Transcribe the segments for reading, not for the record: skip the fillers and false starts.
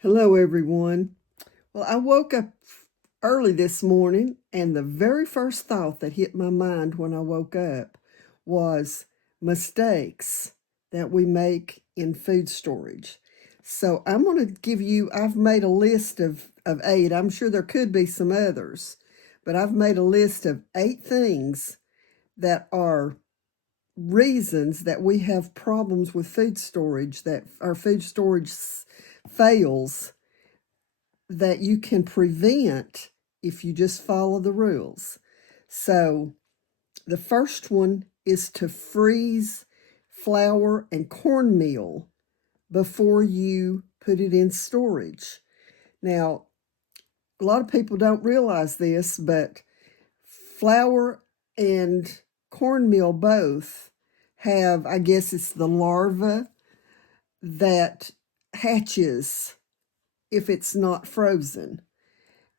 Hello, everyone. Well, I woke up early this morning, and the very first thought that hit my mind when I woke up was mistakes that we make in food storage. So I'm going to give you, I've made a list of 8. I'm sure there could be some others, but I've made a list of 8 things that are reasons that we have problems with food storage, that our food storage fails, that you can prevent if you just follow the rules. So the first one is to freeze flour and cornmeal before you put it in storage. Now, a lot of people don't realize this, but flour and cornmeal both have, I guess it's the larva that hatches if it's not frozen.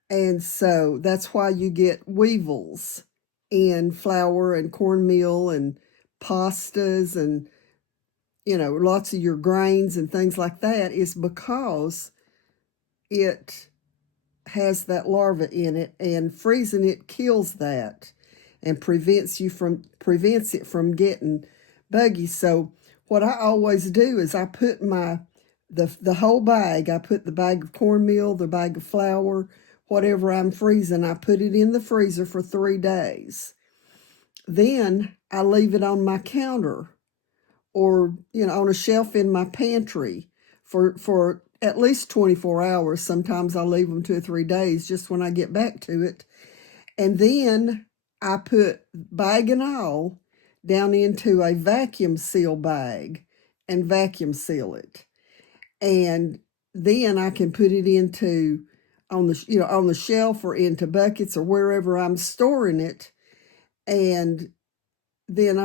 And so that's why you get weevils in flour and cornmeal and pastas and, lots of your grains and things like that, is because it has that larva in it, and freezing it kills that and prevents it from getting buggy. So what I always do is I put the whole bag, I put the bag of cornmeal, the bag of flour, whatever I'm freezing, I put it in the freezer for 3 days. Then I leave it on my counter or, on a shelf in my pantry for at least 24 hours. Sometimes I leave them 2 or 3 days just when I get back to it. And then I put bag and all down into a vacuum seal bag and vacuum seal it. And then I can put it into on the shelf or into buckets or wherever I'm storing it. And then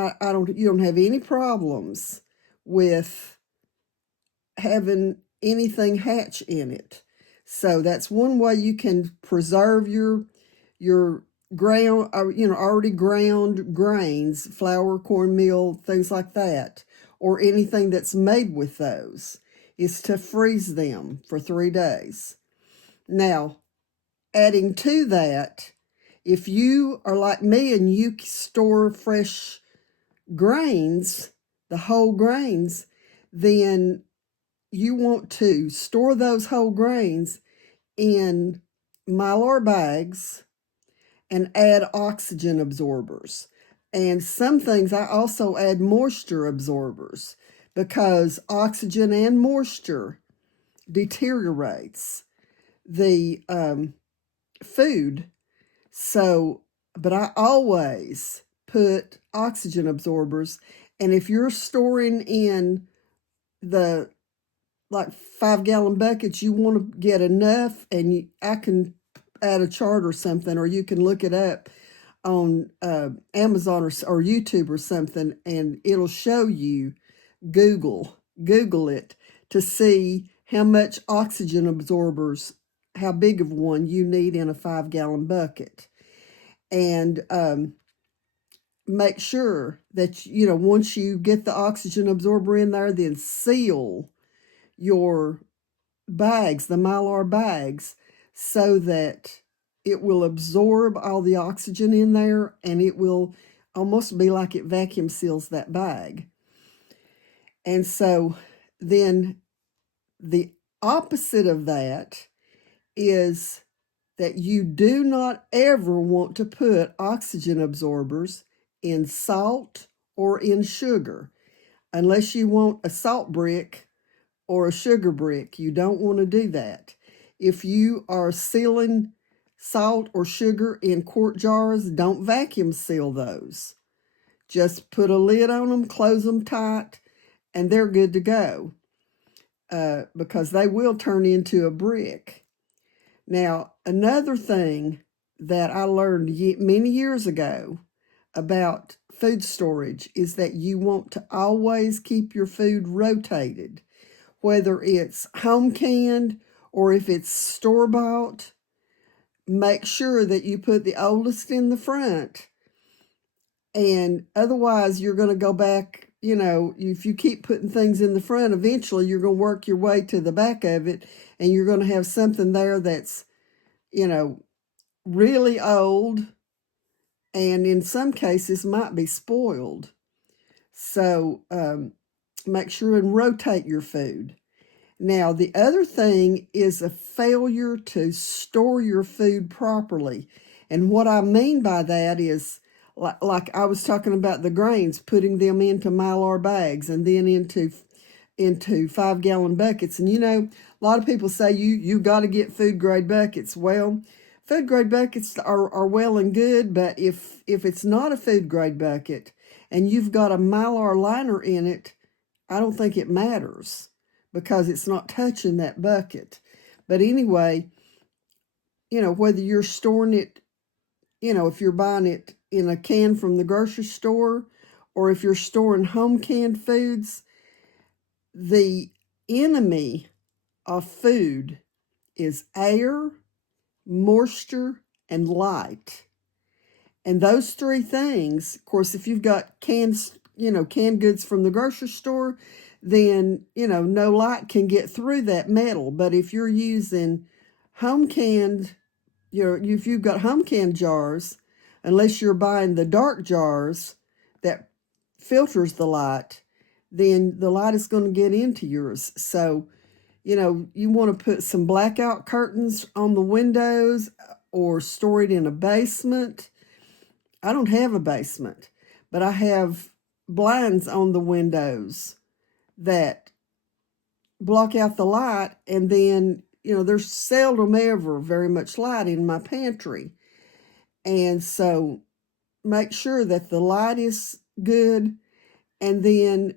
you don't have any problems with having anything hatch in it. So that's one way you can preserve your ground, already ground grains, flour, cornmeal, things like that, or anything that's made with those, is to freeze them for 3 days. Now, adding to that, if you are like me and you store fresh grains, the whole grains, then you want to store those whole grains in Mylar bags and add oxygen absorbers. And some things I also add moisture absorbers because oxygen and moisture deteriorates the food. So, but I always put oxygen absorbers. And if you're storing in the like 5-gallon buckets, you want to get enough, and I can add a chart or something, or you can look it up on Amazon or YouTube or something, and it'll show you. Google it to see how much oxygen absorbers, how big of one you need in a 5-gallon bucket, and make sure that once you get the oxygen absorber in there, then seal your bags, the Mylar bags, so that it will absorb all the oxygen in there, and it will almost be like it vacuum seals that bag. And so then the opposite of that is that you do not ever want to put oxygen absorbers in salt or in sugar unless you want a salt brick or a sugar brick. You don't want to do that. If you are sealing salt or sugar in quart jars, don't vacuum seal those. Just put a lid on them, close them tight, and they're good to go, because they will turn into a brick. Now, another thing that I learned many years ago about food storage is that you want to always keep your food rotated, whether it's home canned or if it's store-bought. Make sure that you put the oldest in the front, and otherwise you're going to go back, you know, if you keep putting things in the front, eventually you're going to work your way to the back of it, and you're going to have something there that's, you know, really old, and in some cases might be spoiled. So make sure and rotate your food. Now, the other thing is a failure to store your food properly. And what I mean by that is, like I was talking about the grains, putting them into Mylar bags and then into 5-gallon buckets. And you know, a lot of people say you got to get food grade buckets. Well, food grade buckets are well and good, but if it's not a food grade bucket and you've got a Mylar liner in it, I don't think it matters because it's not touching that bucket. But anyway, you know, whether you're storing it, you know, if you're buying it in a can from the grocery store or if you're storing home canned foods, the enemy of food is air, moisture, and light. And those three things, of course, if you've got canned goods from the grocery store, then, you know, no light can get through that metal. But if you're using home canned, if you've got home canned jars, unless you're buying the dark jars that filters the light, then the light is going to get into yours. So, you know, you want to put some blackout curtains on the windows or store it in a basement. I don't have a basement, but I have blinds on the windows that block out the light, and then, you know, there's seldom ever very much light in my pantry. And so make sure that the light is good, and then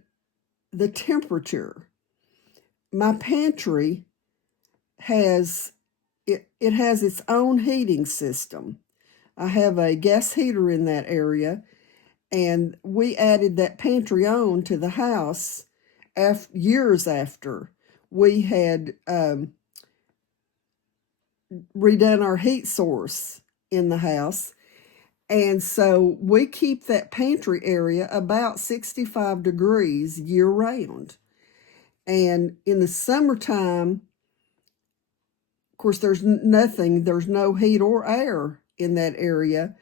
the temperature. My pantry has it has its own heating system. I have a gas heater in that area, and we added that pantry on to the house years after we had redone our heat source in the house. And so we keep that pantry area about 65 degrees year round. And in the summertime, of course, there's no heat or air in that area,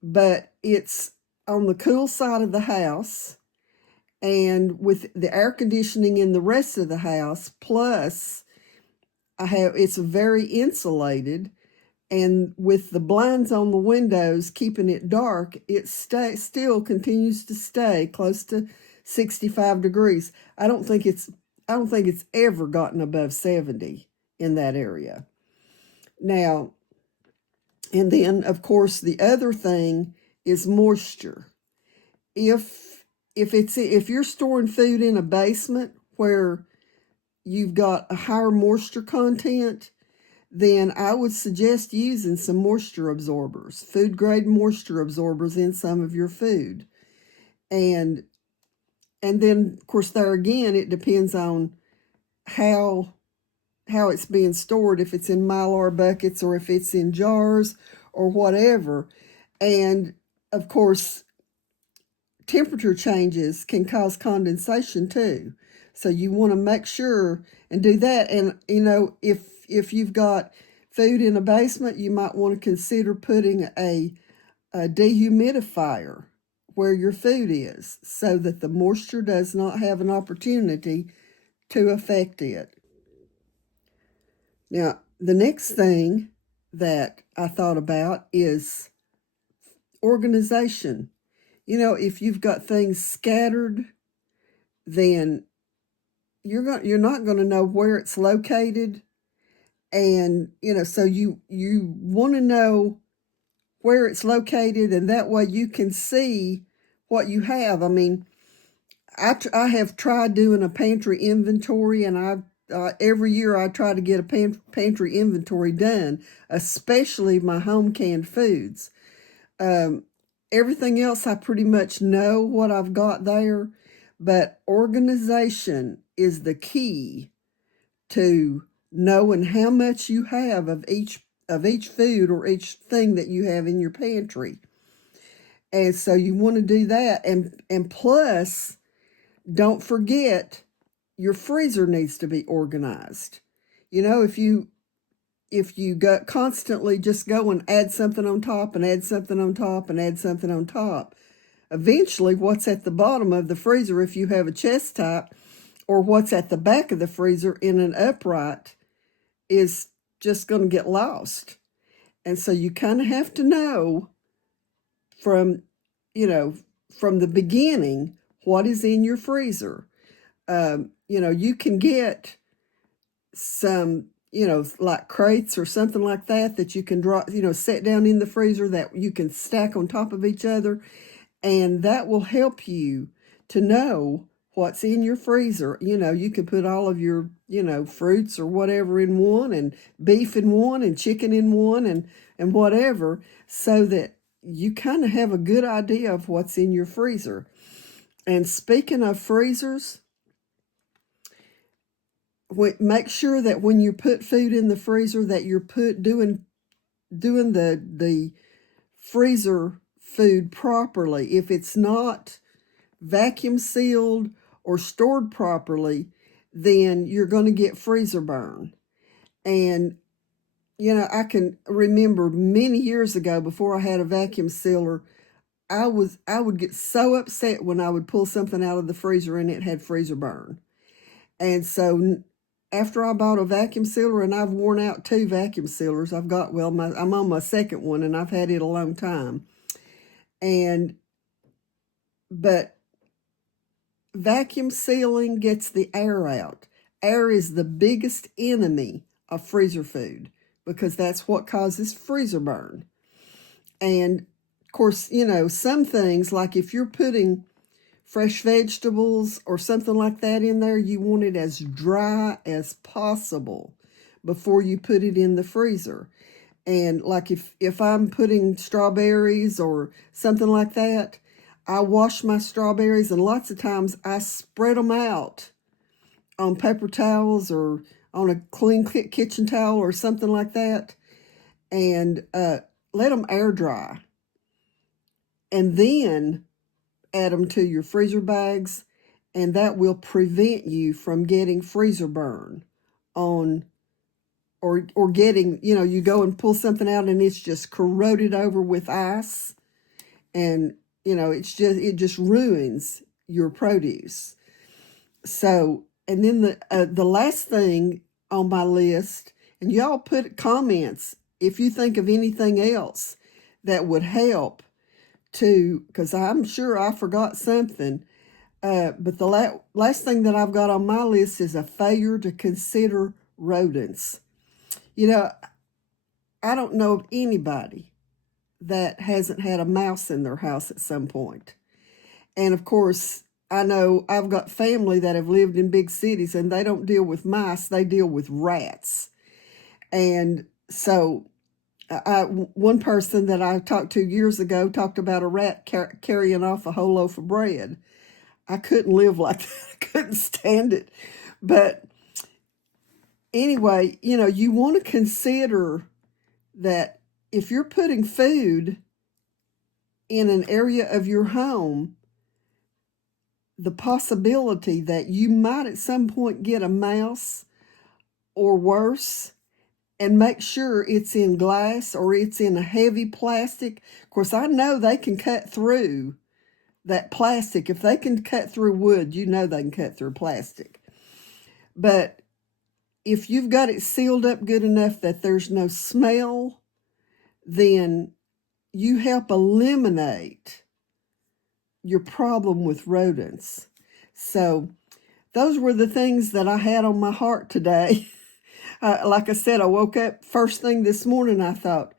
but it's on the cool side of the house, and with the air conditioning in the rest of the house, plus it's very insulated, and with the blinds on the windows keeping it dark, it still continues to stay close to 65 degrees. I don't think it's ever gotten above 70 in that area. Now, and then of course the other thing is moisture. If you're storing food in a basement where you've got a higher moisture content, then I would suggest using some moisture absorbers, food grade moisture absorbers in some of your food. And then of course there again, it depends on how it's being stored, if it's in Mylar buckets or if it's in jars or whatever. And of course, temperature changes can cause condensation too. So you want to make sure and do that. And, you know, if you've got food in a basement, you might want to consider putting a dehumidifier where your food is so that the moisture does not have an opportunity to affect it. Now, the next thing that I thought about is organization. You know, if you've got things scattered, then you're not going to know where it's located. And, you know, so you want to know where it's located, and that way you can see what you have. I mean, I have tried doing a pantry inventory, and every year I try to get a pantry inventory done, especially my home canned foods. Everything else I pretty much know what I've got there, but organization is the key to knowing how much you have of each food or each thing that you have in your pantry. And so you want to do that, and plus Don't forget your freezer needs to be organized. You know, if you go constantly just go and add something on top and add something on top and add something on top, eventually what's at the bottom of the freezer, if you have a chest type, or what's at the back of the freezer in an upright, is just going to get lost. And so you kind of have to know from, from the beginning what is in your freezer. You can get some, like crates or something like that you can draw, set down in the freezer that you can stack on top of each other. And that will help you to know what's in your freezer. You can put all of your, fruits or whatever in one, and beef in one, and chicken in one, and whatever, so that you kind of have a good idea of what's in your freezer. And speaking of freezers, make sure that when you put food in the freezer that you're doing the freezer food properly. If it's not vacuum sealed or stored properly, then you're going to get freezer burn. And I can remember many years ago, before I had a vacuum sealer, I would get so upset when I would pull something out of the freezer and it had freezer burn. And so after I bought a vacuum sealer, and I've worn out 2 vacuum sealers, I'm on my second one, and I've had it a long time. But vacuum sealing gets the air out. Air is the biggest enemy of freezer food, because that's what causes freezer burn. And of course, some things, like if you're putting fresh vegetables or something like that in there, you want it as dry as possible before you put it in the freezer. And like if I'm putting strawberries or something like that, I wash my strawberries, and lots of times I spread them out on paper towels or on a clean kitchen towel or something like that, and let them air dry. And then add them to your freezer bags, and that will prevent you from getting freezer burn on, or getting, you go and pull something out and it's just corroded over with ice, and it just ruins your produce. So, and then the last thing on my list, and y'all put comments if you think of anything else that would help too, because I'm sure I forgot something. But the last thing that I've got on my list is a failure to consider rodents. I don't know of anybody that hasn't had a mouse in their house at some point. And of course, I know I've got family that have lived in big cities, and they don't deal with mice, they deal with rats. And so one person that I talked to years ago talked about a rat carrying off a whole loaf of bread. I couldn't live like that. I couldn't stand it. But anyway, you want to consider that if you're putting food in an area of your home, the possibility that you might at some point get a mouse or worse, and make sure it's in glass or it's in a heavy plastic. Of course, I know they can cut through that plastic. If they can cut through wood, they can cut through plastic. But if you've got it sealed up good enough that there's no smell, then you help eliminate your problem with rodents. So those were the things that I had on my heart today. Like I said, I woke up first thing this morning, I thought,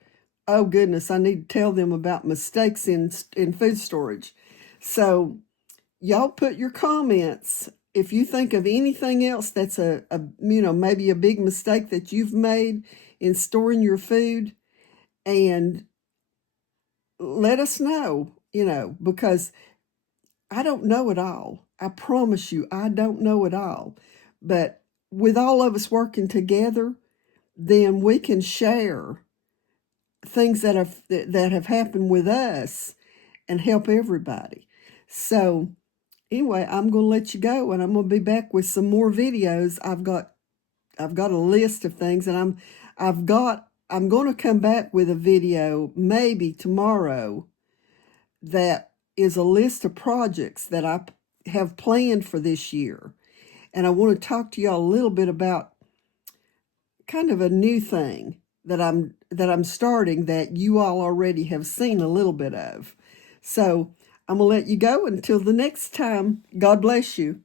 oh goodness, I need to tell them about mistakes in food storage. So y'all put your comments if you think of anything else that's maybe a big mistake that you've made in storing your food, and let us know, because I don't know it all. I promise you, I don't know it all. But with all of us working together, then we can share things that have happened with us and help everybody. So Anyway, I'm going to let you go, and I'm going to be back with some more videos. I've got a list of things, and I'm going to come back with a video maybe tomorrow that is a list of projects that I have planned for this year. And I want to talk to y'all a little bit about kind of a new thing that I'm starting that you all already have seen a little bit of. So I'm going to let you go until the next time. God bless you.